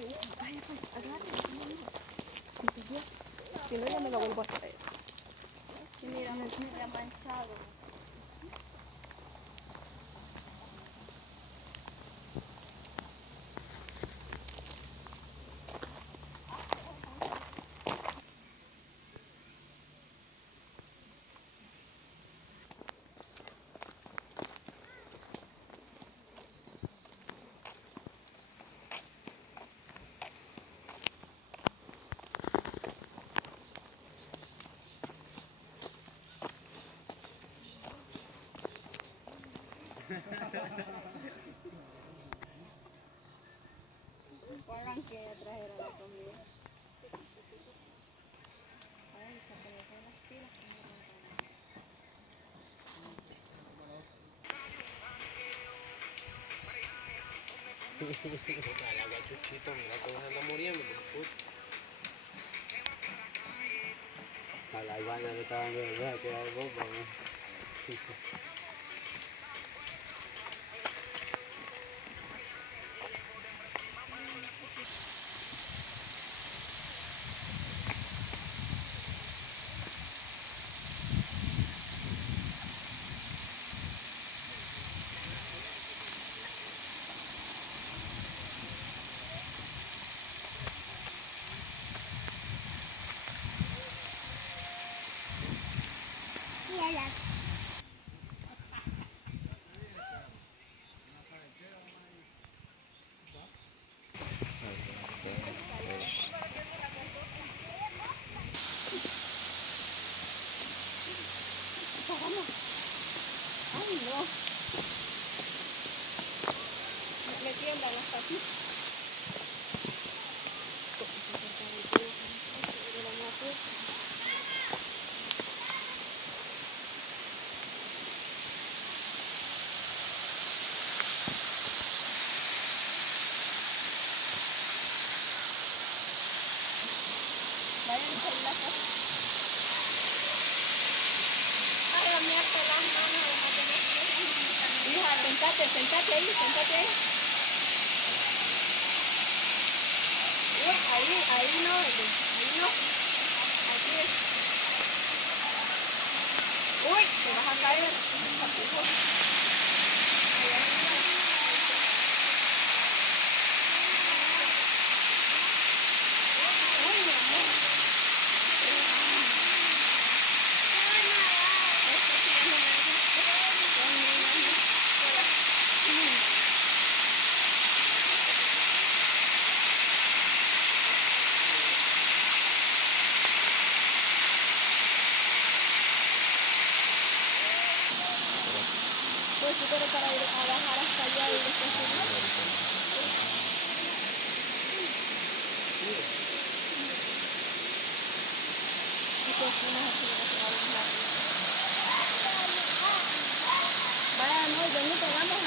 Ay, pues, agarre. Si no, ya me la vuelvo a traer. Y mira, me ha manchado. Pongan que ya trajera la comida. Ay, se colocan las pilas que me El agua chuchito, mira cómo se anda muriendo. A la iguana le está dando de verdad, que hay bomba, ¿no? Ay, no. Me tiemblan hasta aquí. Vayan a la casa. Ay, la mierda, las manos. Hija, sentate ahí. Uy, ahí no, ahí no. Aquí es. Uy, te vas a caer. Uy, mi amor. Pues pero para ir a bajar hasta allá y después subir. Y pues unas así que se va a bajar. Vaya, no, yo no pegamos